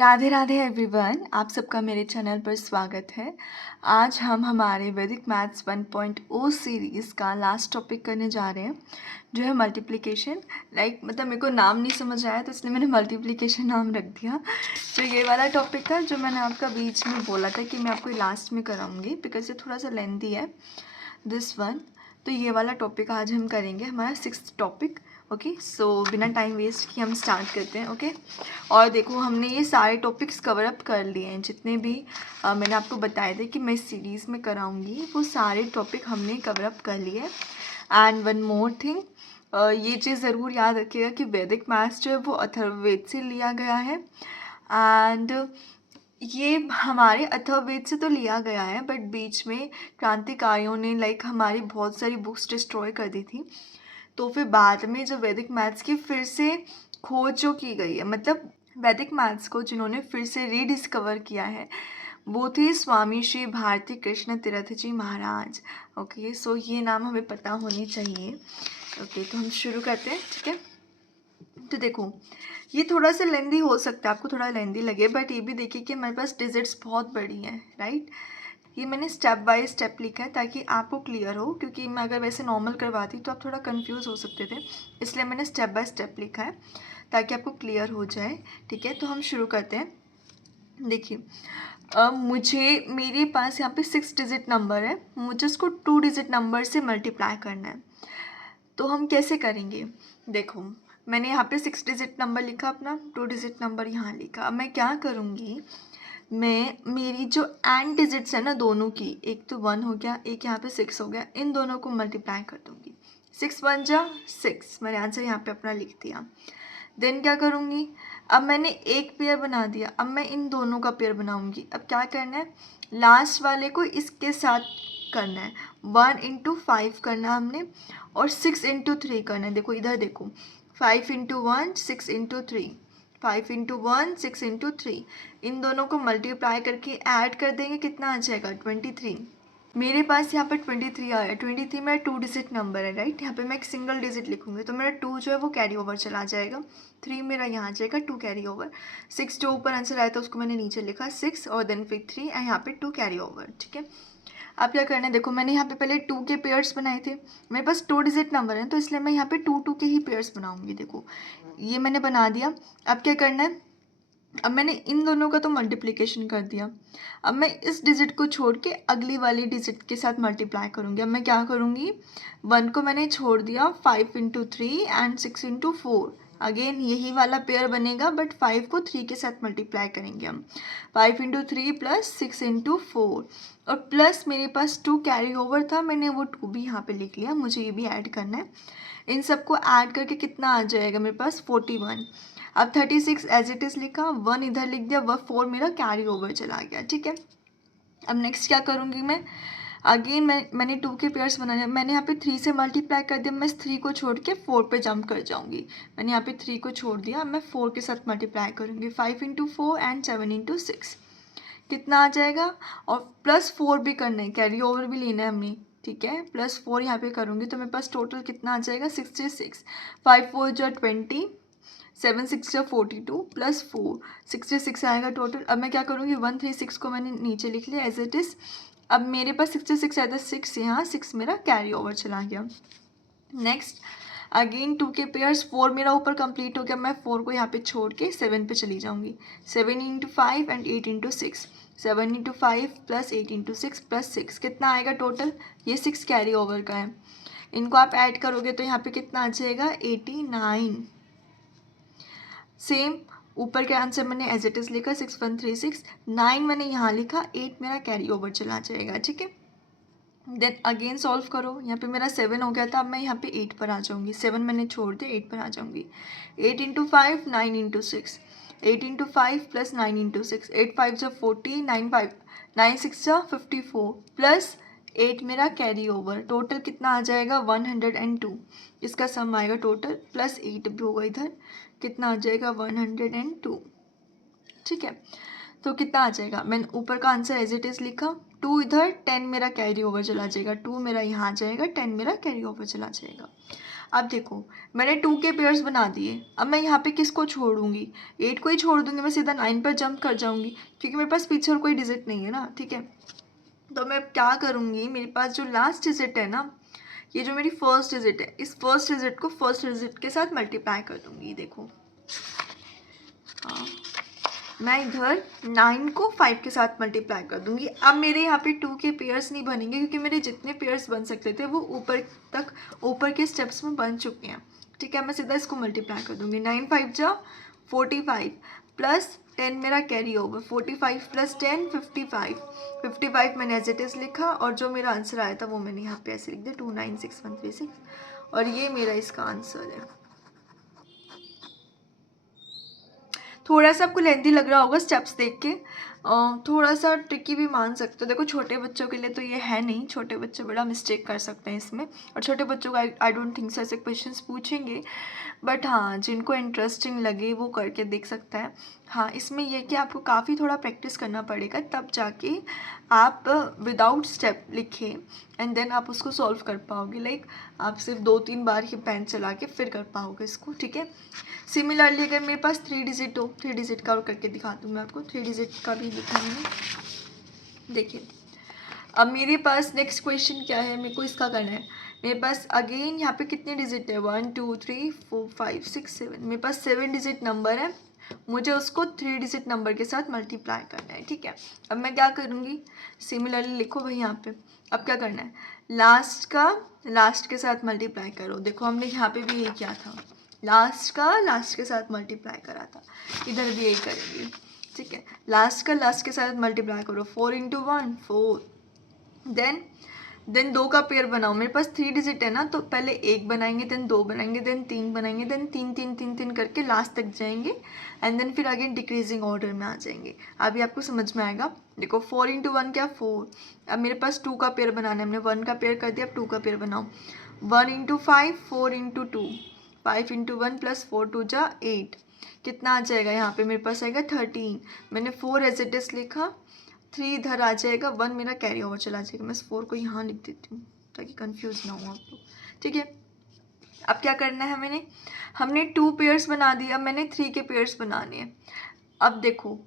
Radhe Radhe everyone, आप सबका मेरे चैनल पर स्वागत है। आज हम हमारे वैदिक मैथ्स 1.0 सीरीज़ का लास्ट टॉपिक करने जा रहे हैं, जो है मल्टीप्लिकेशन। मतलब मेरे को नाम नहीं समझ आया तो इसलिए मैंने मल्टीप्लिकेशन नाम रख दिया। तो ये वाला टॉपिक था जो मैंने आपका बीच में बोला था कि मैं आपको लास्ट में कराऊंगी, बिकॉज ये थोड़ा सा लेंथी है दिस वन। तो ये वाला टॉपिक आज हम करेंगे, हमारा 6th टॉपिक। ओके, सो बिना टाइम वेस्ट किए हम स्टार्ट करते हैं। ओके, और देखो हमने ये सारे टॉपिक्स कवर अप कर लिए हैं, जितने भी मैंने आपको बताए थे कि मैं इस सीरीज़ में कराऊंगी, वो सारे टॉपिक हमने कवर अप कर लिए। एंड वन मोर थिंग, ये चीज़ ज़रूर याद रखिएगा कि वैदिक मैथ्स जो है वो अथर्ववेद से लिया गया है। एंड ये हमारे अथर्ववेद से तो लिया गया है, बट बीच में क्रांतिकारियों ने हमारी बहुत सारी बुक्स डिस्ट्रॉय कर दी थी। तो फिर बाद में जब वैदिक मैथ्स की फिर से खोज जो की गई है, मतलब वैदिक मैथ्स को जिन्होंने फिर से रीडिस्कवर किया है, वो थे स्वामी श्री भारती कृष्ण तीर्थ जी महाराज। ओके, सो ये नाम हमें पता होनी चाहिए। ओके, तो हम शुरू करते हैं। ठीक है, तो देखो ये थोड़ा सा लेंदी हो सकता है, आपको थोड़ा लेंदी लगे, बट ये भी देखिए कि हमारे पास डिजिट्स बहुत बड़ी हैं, राइट। ये मैंने स्टेप बाय स्टेप लिखा है ताकि आपको क्लियर हो, क्योंकि मैं अगर वैसे नॉर्मल करवाती तो आप थोड़ा कंफ्यूज हो सकते थे, इसलिए मैंने स्टेप बाय स्टेप लिखा है ताकि आपको क्लियर हो जाए। ठीक है, तो हम शुरू करते हैं। देखिए, मेरे पास यहाँ पे 6 डिजिट नंबर है, मुझे उसको 2 डिजिट नंबर से मल्टीप्लाई करना है। तो हम कैसे करेंगे? देखो, मैंने यहाँ पे 6 डिजिट नंबर लिखा, अपना 2 डिजिट नंबर यहाँ लिखा। अब मैं क्या करूँगी, मैं मेरी जो एंड डिजिट्स है ना दोनों की, एक तो 1 हो गया, एक यहाँ पे 6 हो गया, इन दोनों को मल्टीप्लाई कर दूँगी। 6 1 जा 6, मैंने आंसर यहाँ पे अपना लिख दिया। देन क्या करूँगी, अब मैंने एक पेयर बना दिया, अब मैं इन दोनों का पेयर बनाऊँगी। अब क्या करना है, लास्ट वाले को इसके साथ करना है, 1 इंटू 5 करना है हमने, और 6 इंटू 3 करना है। देखो इधर देखो, 5 इंटू 1 6 इंटू 3, 5 इंटू 1 6 इंटू 3, इन दोनों को मल्टीप्लाई करके ऐड कर देंगे, कितना आ जाएगा 23। मेरे पास यहाँ पर 23 आया। 23 मेरा 2 डिजिट नंबर है, राइट। यहाँ पे मैं एक सिंगल डिजिट लिखूंगी तो मेरा 2 जो है वो कैरी ओवर चला जाएगा, 3 मेरा यहाँ आ जाएगा, 2 कैरी ओवर। 6 जो ऊपर आंसर आया था उसको मैंने नीचे लिखा 6, और देन फिर 3 एंड यहाँ पे 2 कैरी ओवर। ठीक है, अब क्या करना है, देखो मैंने यहाँ पे पहले 2 के पेयर्स बनाए थे, मेरे पास 2 डिजिट नंबर है तो इसलिए मैं यहाँ पे 2 के ही पेयर्स बनाऊंगी। देखो ये मैंने बना दिया। अब क्या करना है, अब मैंने इन दोनों का तो मल्टीप्लिकेशन कर दिया, अब मैं इस डिजिट को छोड़ के अगली वाली डिजिट के साथ मल्टीप्लाई करूँगी। अब मैं क्या करूँगी, 1 को मैंने छोड़ दिया, 5 इंटू 3 एंड 6 इंटू 4, अगेन यही वाला पेयर बनेगा, बट 5 को 3 के साथ मल्टीप्लाई करेंगे हम। 5 इंटू 3 प्लस 6 इंटू 4, और प्लस मेरे पास 2 कैरी ओवर था, मैंने वो 2 भी यहाँ पे लिख लिया, मुझे ये भी ऐड करना है। इन सबको ऐड करके कितना आ जाएगा मेरे पास 41। अब 36 एज इट इज़ लिखा, 1 इधर लिख दिया, वह 4 मेरा कैरी ओवर चला गया। ठीक है, अब नेक्स्ट क्या करूँगी मैं, अगेन मैंने 2 के पेयर्स बनाने, मैंने यहाँ पे 3 से मल्टीप्लाई कर दिया, मैं इस 3 को छोड़ के 4 पे जंप कर जाऊँगी। मैंने यहाँ पे 3 को छोड़ दिया, मैं 4 के साथ मल्टीप्लाई करूँगी, 5 इंटू 4 एंड 7 इंटू 6, कितना आ जाएगा, और प्लस 4 भी करना है, कैरी ओवर भी लेना है हमने। ठीक है, प्लस 4 यहाँ पे करूँगी तो मेरे पास टोटल कितना आ जाएगा 66, 5 4 जो 20, 7 6 जो 42 प्लस 4 66 आएगा टोटल। अब मैं क्या करूँगी, 136 को मैंने नीचे लिख लिया एज इट इज़। अब मेरे पास 66 आया था, 6 यहाँ, 6 मेरा कैरी ओवर चला गया। नेक्स्ट अगेन 2 के पेयर्स, 4 मेरा ऊपर कंप्लीट हो गया, मैं 4 को यहाँ पे छोड़ के 7 पे चली जाऊँगी। 7 into 5 and 8 into 6, 7 into 5 plus 8 into 6 plus 6, कितना आएगा टोटल, ये 6 कैरी ओवर का है। इनको आप ऐड करोगे तो यहाँ पे कितना आ जाएगा 89। सेम ऊपर के आंसर मैंने एज इट इज़ लिखा 6136, 9 मैंने यहाँ लिखा, 8 मेरा कैरी ओवर चला जाएगा। ठीक है, देन अगेन सॉल्व करो, यहाँ पे मेरा 7 हो गया था, अब मैं यहाँ पे 8 पर आ जाऊँगी, 7 मैंने छोड़ दिया, 8 पर आ जाऊँगी। 8 into 5 9 into 6, 8 into 5 plus 9 into 6, 8 5 जो 40, 9 6 जो 54 प्लस 8 मेरा कैरी ओवर, टोटल कितना आ जाएगा 102, इसका सम आएगा टोटल, प्लस 8 भी होगा इधर, कितना आ जाएगा 102। ठीक है, तो कितना आ जाएगा, मैंने ऊपर का आंसर एज इट इज़ लिखा, 2 इधर, 10 मेरा कैरी ओवर चला जाएगा, 2 मेरा यहाँ आ जाएगा, 10 मेरा कैरी ओवर चला जाएगा। अब देखो मैंने 2 के पेयर्स बना दिए, अब मैं यहाँ पे किसको छोड़ूंगी, 8 को ही छोड़ दूंगी, मैं सीधा 9 पर जंप कर जाऊंगी क्योंकि मेरे पास पीछे और कोई डिजिट नहीं है ना, ठीक है। तो मैं क्या करूँगी, मेरे पास जो लास्ट डिजिट है ना, ये जो मेरी फर्स्ट डिजिट है, इस फर्स्ट डिजिट को फर्स्ट डिजिट के साथ मल्टीप्लाई कर दूंगी। देखो हाँ, मैं इधर 9 को 5 के साथ मल्टीप्लाई कर दूंगी। अब मेरे यहाँ पे 2 के पेयर्स नहीं बनेंगे क्योंकि मेरे जितने पेयर्स बन सकते थे वो ऊपर के स्टेप्स में बन चुके हैं, ठीक है। मैं सीधा इसको मल्टीप्लाई कर दूंगी। 9 5 जा 45 प्लस 10 मेरा कैरी ओवर, 45 प्लस 10 55 मैंने एज इट इज़ लिखा और जो मेरा आंसर आया था वो मैंने यहाँ पे ऐसे लिख दिया 296136 और ये मेरा इसका आंसर है। थोड़ा सा आपको लेंथी लग रहा होगा स्टेप्स देख के, थोड़ा सा ट्रिकी भी मान सकते हो। देखो छोटे बच्चों के लिए तो ये है नहीं, छोटे बच्चे बड़ा मिस्टेक कर सकते हैं इसमें, और छोटे बच्चों को आई डोंट थिंक सो ऐसे क्वेश्चंस पूछेंगे, बट हाँ जिनको इंटरेस्टिंग लगे वो करके देख सकता है। हाँ इसमें यह कि आपको काफ़ी थोड़ा प्रैक्टिस करना पड़ेगा तब जाके आप विदाउट स्टेप लिखें एंड देन आप उसको सॉल्व कर पाओगे। लाइक आप सिर्फ 2-3 बार ही पेन चला के फिर कर पाओगे इसको, ठीक है। सिमिलरली अगर मेरे पास 3 डिजिट हो, 3 डिजिट का और करके दिखा दूँ मैं आपको, 3 डिजिट का भी लिखा मैंने। देखिए अब मेरे पास नेक्स्ट क्वेश्चन क्या है, मेरे को इसका करना है। मेरे पास अगेन यहाँ पे कितने डिजिट है, 1 2 3 4 5 6 7, मेरे पास 7 डिजिट नंबर है, मुझे उसको 3 डिजिट नंबर के साथ मल्टीप्लाई करना है, ठीक है। अब मैं क्या करूँगी, सिमिलरली लिखो भाई यहाँ पे। अब क्या करना है, लास्ट का लास्ट के साथ मल्टीप्लाई करो। देखो हमने यहाँ पे भी यही किया था, लास्ट का लास्ट के साथ मल्टीप्लाई करा था, इधर भी यही करेंगे, ठीक है। लास्ट का लास्ट के साथ मल्टीप्लाई करो, 4 × 1 4, देन 2 का पेयर बनाओ। मेरे पास 3 डिजिट है ना, तो पहले 1 बनाएंगे, देन 2 बनाएंगे, देन 3 बनाएंगे, देन 3 3 3 3 करके लास्ट तक जाएंगे एंड देन फिर अगेन डिक्रीजिंग ऑर्डर में आ जाएंगे। अभी आपको समझ में आएगा। देखो 4 × 1 क्या 4, अब मेरे पास 2 का पेयर बनाना है, हमने 1 का पेयर कर दिया, अब 2 का पेयर बनाओ। 1 × 5 4 × 2 5 × 1 प्लस 4 2 जा 8, कितना आ जाएगा यहाँ पे मेरे पास आएगा 13। मैंने 4 एज इट इज लिखा, 3 इधर आ जाएगा, 1 मेरा कैरी ओवर चला जाएगा। मैं इस 4 को यहाँ लिख देती हूँ ताकि कंफ्यूज ना हो आप लोग, ठीक है। अब क्या करना है, हमने 2 पेयर्स बना दिए, अब मैंने 3 के पेयर्स बनाने हैं। अब देखो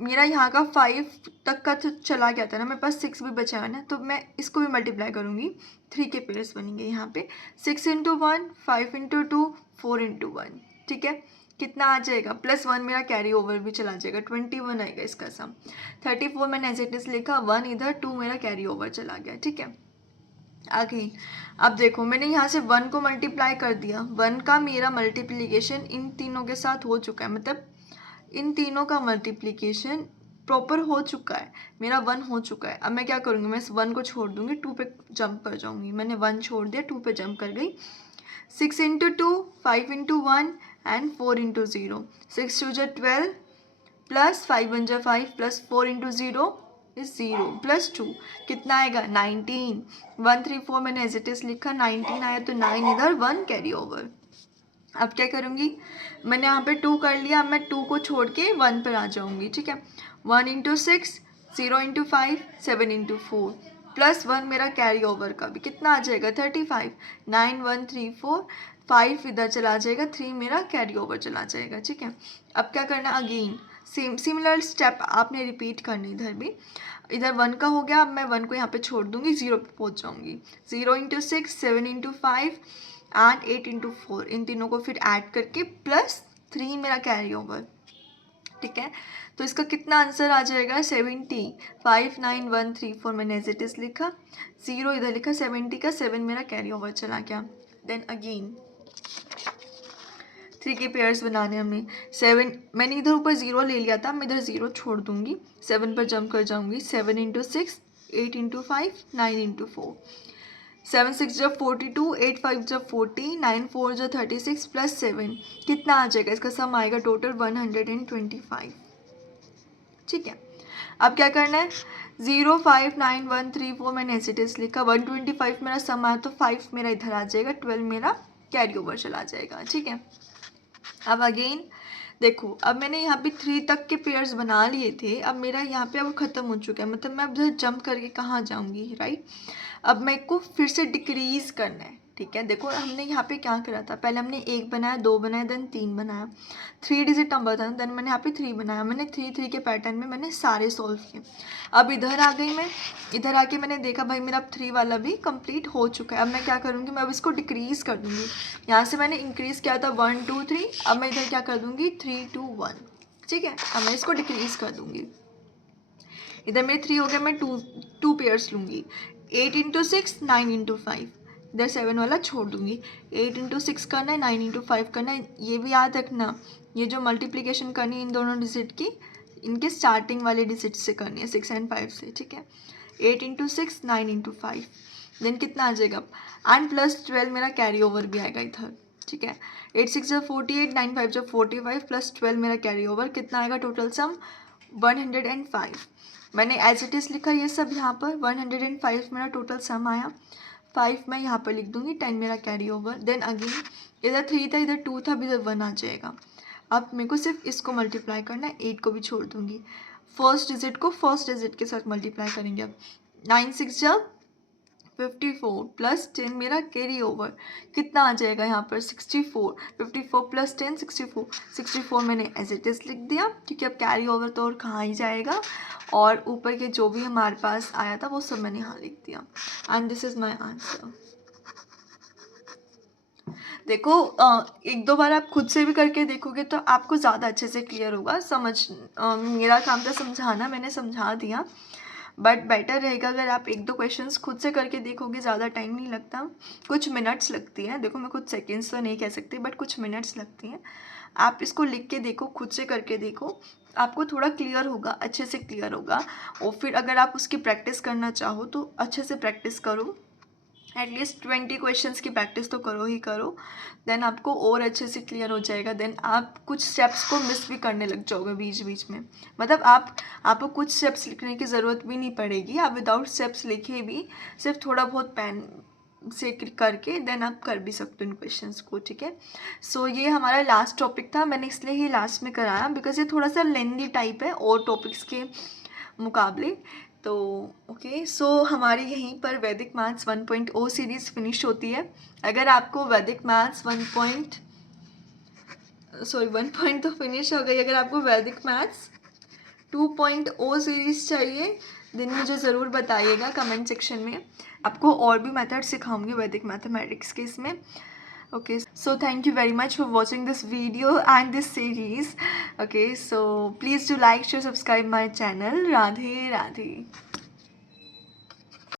मेरा यहाँ का 5 तक का तो चला गया था ना, मेरे पास 6 भी बचा है ना, तो मैं इसको भी मल्टीप्लाई करूँगी, 3 के पेयर्स बनेंगे यहाँ पे। 6 × 1 5 × 2 4 × 1, ठीक है। कितना आ जाएगा, +1 मेरा कैरी ओवर भी चला जाएगा, 21 आएगा इसका सम। 34 मैंने एज इट इज लिखा, 1 इधर, 2 मेरा कैरी ओवर चला गया, ठीक है। आगे अब देखो मैंने यहाँ से 1 को मल्टीप्लाई कर दिया, 1 का मेरा मल्टीप्लिकेशन इन तीनों के साथ हो चुका है, मतलब इन तीनों का मल्टीप्लिकेशन प्रॉपर हो चुका है, मेरा 1 हो चुका है। अब मैं क्या करूँगी, मैं इस 1 को छोड़ दूँगी, 2 पे जंप कर जाऊँगी। मैंने 1 छोड़ दिया, 2 पे जंप कर गई। 6 × 2 5 × 1 एंड 4 × 0, 6 2 जा 12 प्लस 5 1 जा 5 प्लस 4 × 0 इज 0 प्लस 2, कितना आएगा 19। 1 3 4 मैंने एज इट इज लिखा, 19 आया तो 9 इधर, 1 कैरी ओवर। अब क्या करूँगी, मैंने यहाँ पे 2 कर लिया, अब मैं 2 को छोड़ के 1 पर आ जाऊँगी, ठीक है। 1 × 6 0 × 5 7 × 4 प्लस 1 मेरा कैरी ओवर का भी कितना आ जाएगा 35। 9 1 3 4 5 इधर चला जाएगा, 3 मेरा कैरी ओवर चला जाएगा, ठीक है। अब क्या करना, अगेन सिमिलर स्टेप आपने रिपीट करनी, इधर भी, इधर 1 का हो गया, अब मैं 1 को यहाँ पे छोड़ दूँगी, 0 पे पहुँच जाऊँगी। 0 × 6 7 × 5 एंड 8 × 4, इन तीनों को फिर ऐड करके प्लस 3 मेरा कैरी ओवर, ठीक है। तो इसका कितना आंसर आ जाएगा 70। 5 9 1 3 4 मैंने एज इट इज लिखा, 0 इधर लिखा, 70 का 7 मेरा कैरी ओवर चला गया। देन अगेन 3 के पेयर्स बनाने हमें। 7 मैंने इधर ऊपर 0 ले लिया था, मैं इधर 0 छोड़ दूंगी, 7 पर जंप कर जाऊंगी। 7 × 6 8 × 5 9 × 4, 7 6 जब 42 8 5 जब 40 9 4 जब 36 प्लस 7, कितना आ जाएगा, इसका सम आएगा टोटल 125, ठीक है। अब क्या करना है, 0 5 9 1 3 4 मैंने एज इट इज लिखा, 125 मेरा सम आया तो 5 मेरा इधर आ जाएगा, 12 मेरा कैरी ओवर चला जाएगा, ठीक है। अब अगेन देखो, अब मैंने यहाँ पे 3 तक के पेयर्स बना लिए थे, अब मेरा यहाँ पे अब ख़त्म हो चुका है, मतलब मैं अब जम्प करके कहाँ जाऊँगी, राइट। अब मेरे को फिर से डिक्रीज़ करना है, ठीक है, देखो हमने यहाँ पे क्या करा था, पहले हमने 1 बनाया, 2 बनाया, देन 3 बनाया, 3 डिजिट नंबर था, देन मैंने यहाँ पे 3 बनाया, मैंने 3 के पैटर्न में मैंने सारे सॉल्व किए। अब इधर आ गई मैं, इधर आके मैंने देखा भाई मेरा अब 3 वाला भी कंप्लीट हो चुका है। अब मैं क्या करूँगी, मैं अब इसको डिक्रीज़ कर दूँगी। यहाँ से मैंने इंक्रीज़ किया था 1 2 3, अब मैं इधर क्या कर दूँगी 3 2 1, ठीक है। अब मैं इसको डिक्रीज़ कर दूँगी। इधर मेरे 3 हो गया, मैं टू पेयर्स लूँगी, 8 इंटू 6 9 इंटू 5, इधर 7 वाला छोड़ दूँगी। 8 इंटू 6 करना है, 9 इंटू 5 करना है। ये भी याद रखना, ये जो मल्टीप्लिकेशन करनी है इन दोनों डिजिट की, इनके स्टार्टिंग वाले डिजिट से करनी है, 6 एंड 5 से, ठीक है। 8 इंटू 6 9 इंटू 5, देन कितना आ जाएगा, एंड प्लस 12 मेरा कैरी ओवर भी आएगा इधर, ठीक है। 8 6 जो 48, 9 5 जो 45, प्लस 12 मेरा कैरी ओवर, कितना आएगा टोटल सम 105। मैंने एज इट इज़ लिखा ये सब यहाँ पर, 105 मेरा टोटल सम आया। 5 मैं यहाँ पर लिख दूँगी, 10 मेरा कैरी ओवर, देन अगेन इधर 3 था, इधर 2 था, अब इधर 1 आ जाएगा। अब मेरे को सिर्फ इसको मल्टीप्लाई करना है, 8 को भी छोड़ दूँगी। फर्स्ट डिजिट को फर्स्ट डिजिट के साथ मल्टीप्लाई करेंगे। अब 9 6 जब 54 प्लस 10 मेरा कैरी ओवर, कितना आ जाएगा यहाँ पर 64, 54 प्लस 10 64, 64 मैंने एज इट इज़ लिख दिया, क्योंकि अब कैरी ओवर तो और कहाँ ही जाएगा, और ऊपर के जो भी हमारे पास आया था वो सब मैंने यहाँ लिख दिया, and this is my answer. देखो एक दो बार आप खुद से भी करके देखोगे तो आपको ज़्यादा अच्छे से क्लियर होगा। मेरा काम था समझाना, मैंने समझा दिया, बट बेटर रहेगा अगर आप 1-2 क्वेश्चंस खुद से करके देखोगे। ज़्यादा टाइम नहीं लगता, कुछ मिनट्स लगती हैं। देखो मैं कुछ सेकेंड्स तो नहीं कह सकती, बट कुछ मिनट्स लगती हैं। आप इसको लिख के देखो, खुद से करके देखो, आपको थोड़ा क्लियर होगा, अच्छे से क्लियर होगा। और फिर अगर आप उसकी प्रैक्टिस करना चाहो तो अच्छे से प्रैक्टिस करो, एटलीस्ट 20 क्वेश्चंस की प्रैक्टिस तो करो ही करो, देन आपको और अच्छे से क्लियर हो जाएगा। देन आप कुछ स्टेप्स को मिस भी करने लग जाओगे बीच बीच में, मतलब आपको कुछ स्टेप्स लिखने की ज़रूरत भी नहीं पड़ेगी। आप विदाउट स्टेप्स लिखे भी सिर्फ थोड़ा बहुत पेन से करके देन आप कर भी सकते हो इन क्वेश्चंस को, ठीक है। सो ये हमारा लास्ट टॉपिक था, मैंने इसलिए ही लास्ट में कराया बिकॉज ये थोड़ा सा लेंदी टाइप है और टॉपिक्स के मुकाबले। तो ओके, सो हमारी यहीं पर वैदिक मैथ्स 1.0 सीरीज़ फिनिश होती है। अगर आपको वैदिक मैथ्स 1 पॉइंट तो फिनिश हो गई, अगर आपको वैदिक मैथ्स 2.0 सीरीज़ चाहिए देन मुझे ज़रूर बताइएगा कमेंट सेक्शन में। आपको और भी मेथड सिखाऊंगी वैदिक मैथमेटिक्स के इसमें। Okay, so thank you very much for watching this video and this series. Okay, so please do like, share, subscribe my channel. Radhe Radhe.